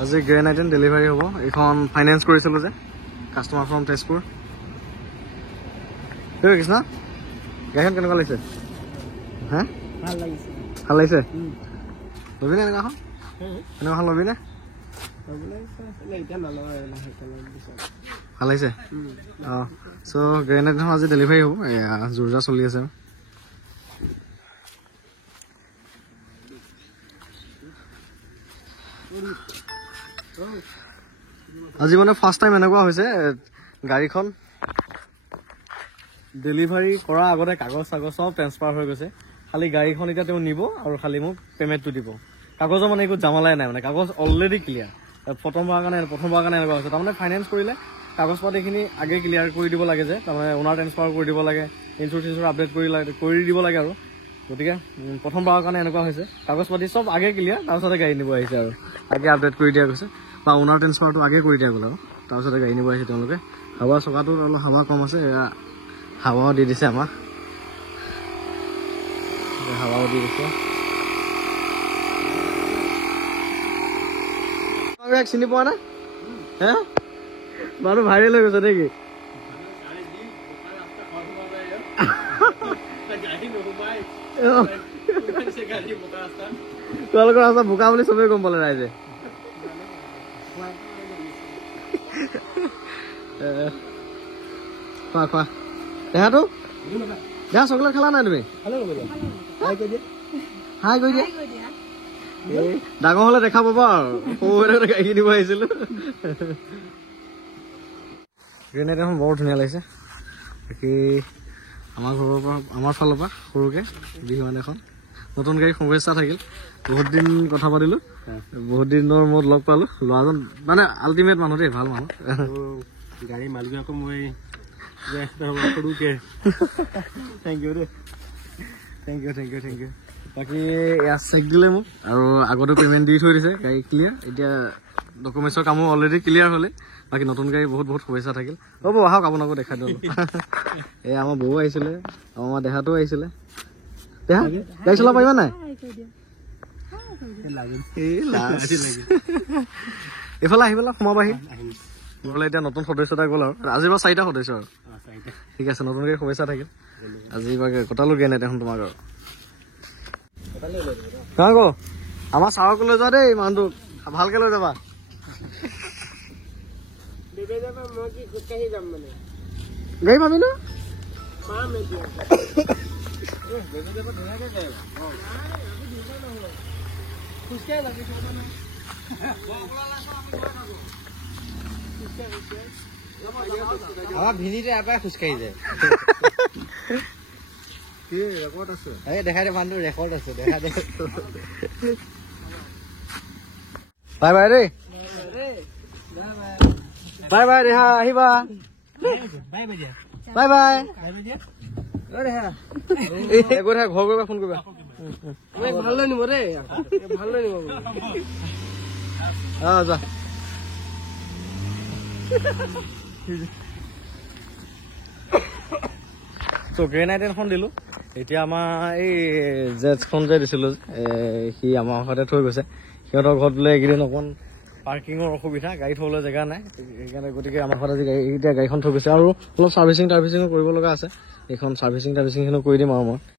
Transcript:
আজি grand item delivery হ'ব। এইখন ফাইনেন্স কৰিছিলোঁ যে, কাষ্টমাৰ ফ্ৰম তেজপুৰ। কৃষ্ণ, গাড়ীখন কেনেকুৱা লাগিছে? হা ভাল লাগিছে। ভাল লাগিছে? ল'বি নে এনেকুৱাখন? এনেকুৱাখন ল'বি নে? ভাল লাগিছে? অঁ, চ' গ্ৰেন আইটেম আজি ডেলিভাৰী হ'ব। এয়া জোৰজা চলি আছে। আজি মানে ফাৰ্ষ্ট টাইম এনেকুৱা হৈছে, গাড়ীখন ডেলিভাৰী কৰাৰ আগতে কাগজ চাগজ চব ট্ৰেন্সফাৰ হৈ গৈছে। খালি গাড়ীখন এতিয়া তেওঁ নিব আৰু খালি মোক পে'মেণ্টটো দিব। কাগজৰ মানে একো জামালাই নাই, মানে কাগজ অলৰেডি ক্লিয়াৰ। প্ৰথমবাৰৰ কাৰণে এনেকুৱা হৈছে। তাৰমানে ফাইনেন্স কৰিলে কাগজ পাতিখিনি আগে ক্লিয়াৰ কৰি দিব লাগে যে, তাৰমানে অ'নাৰ ট্ৰেন্সফাৰ কৰি দিব লাগে, ইঞ্চুৰেঞ্চ আপডেট কৰি দিব লাগে আৰু। গতিকে প্ৰথমবাৰৰ কাৰণে এনেকুৱা হৈছে, কাগজ পাতি চব আগে ক্লিয়াৰ, তাৰপিছতে গাড়ী নিব আহিছে আৰু। আগে আপডেট কৰি দিয়া গৈছে বা অ'নাৰ ট্ৰেন্সফাৰটো আগে কৰি দিয়া গ'ল আৰু তাৰপিছতে গাড়ী নিব আহিছে তেওঁলোকে। হাৱা চকাটোত অলপ হাৱা কম আছে, এয়া হাৱাও দি দিছে আমাক, হাৱাও দি দিছে। চিনি পোৱা নাই? হে মানুহ ভাইৰেল হৈ গৈছে নেকি? তোমালোকৰ ৰাস্তা বোকা বুলি চবেই গম পালে ৰাইজে। খোৱা খোৱা দেহাটো দেহা চকলেট খালা নাই তুমি? হাই কৰি দিয়া। ডাঙৰ হলে দেখা পাবা আৰু, সৰু গাড়ী কিনিব আহিছিলো। গ্ৰেন আইটেমখন বৰ ধুনীয়া লাগিছে। বাকী আমাৰ ফালৰ পৰা সৰুকে বিহুৱান এখন, নতুন গাড়ী শুভেচ্ছা থাকিল। বহুত দিন কথা পাতিলো, বহুত দিনৰ মূৰত লগ পালো। ল'ৰাজন মানে আল্টিমেট মানুহ দেই, ভাল মানুহ। গাড়ী মালিক আকৌ মই সৰুকে থেংক ইউ দেই, থেংক ইউ। বাকী এয়া চেক দিলে মোক আৰু আগতে পে'মেণ্ট দি থৈ দিছে। গাড়ী ক্লিয়াৰ, এতিয়া ডকুমেণ্টছৰ কামো অলৰেডি ক্লিয়াৰ হ'লে। বাকী নতুন গাড়ী বহুত শুভেচ্ছা থাকিল। হ'ব আহক, আপোনাকো দেখাই দিওঁ। এই আমাৰ বৌ আহিছিলে, আমাৰ দেহাটো আহিছিলে। দেহা গাড়ী চলাব পাৰিবা নাই? এইফালে আহি পেলাই সোমাবাহি। নহ'লে এতিয়া নতুন সদস্য এটা গ'ল আৰু আজিৰ পৰা 4টা সদস্য আৰু। ঠিক আছে, নতুন গাড়ী শুভেচ্ছা থাকিল। আজি বা কটালো গ্ৰেন আইটেম তোমাক আৰু। নহয় ক আমাৰ ছাৰকো লৈ যোৱা দেই, মানুহটোক ভালকে লৈ যাবা। গাড়ী পাবি ন? আমাৰ ভিনিতে এবাৰ খোজকাঢ়ি যায়। ৰেকৰ্ড আছে, দেখাই দে মানুহটো, ৰেকৰ্ড আছে, দেখা দে। বাই বাই দেই, বাই বাই ৰেহা, আহিবা। Bye bye. ঘৰ কৰিবা, ফোন কৰিবা। ভাল লৈ নিব দেই, ভাল লৈ নিব। যা। ত' গ্ৰেন আইটেমখন দিলোঁ। এতিয়া আমাৰ এই জেটখন যে দিছিলোঁ, সি আমাৰ ঘৰতে থৈ গৈছে। সিহঁতৰ ঘৰত বোলে এইকেইদিন অকণ পাৰ্কিঙৰ অসুবিধা, গাড়ী থ'বলৈ জেগা নাই। সেইকাৰণে গতিকে আমাৰ ঘৰত আজি এতিয়া গাড়ীখন থৈ গৈছে আৰু অলপ চাৰ্ভিচিং কৰিব লগা আছে। এইখন চাৰ্ভিচিংখিনিও কৰি দিম আৰু মই।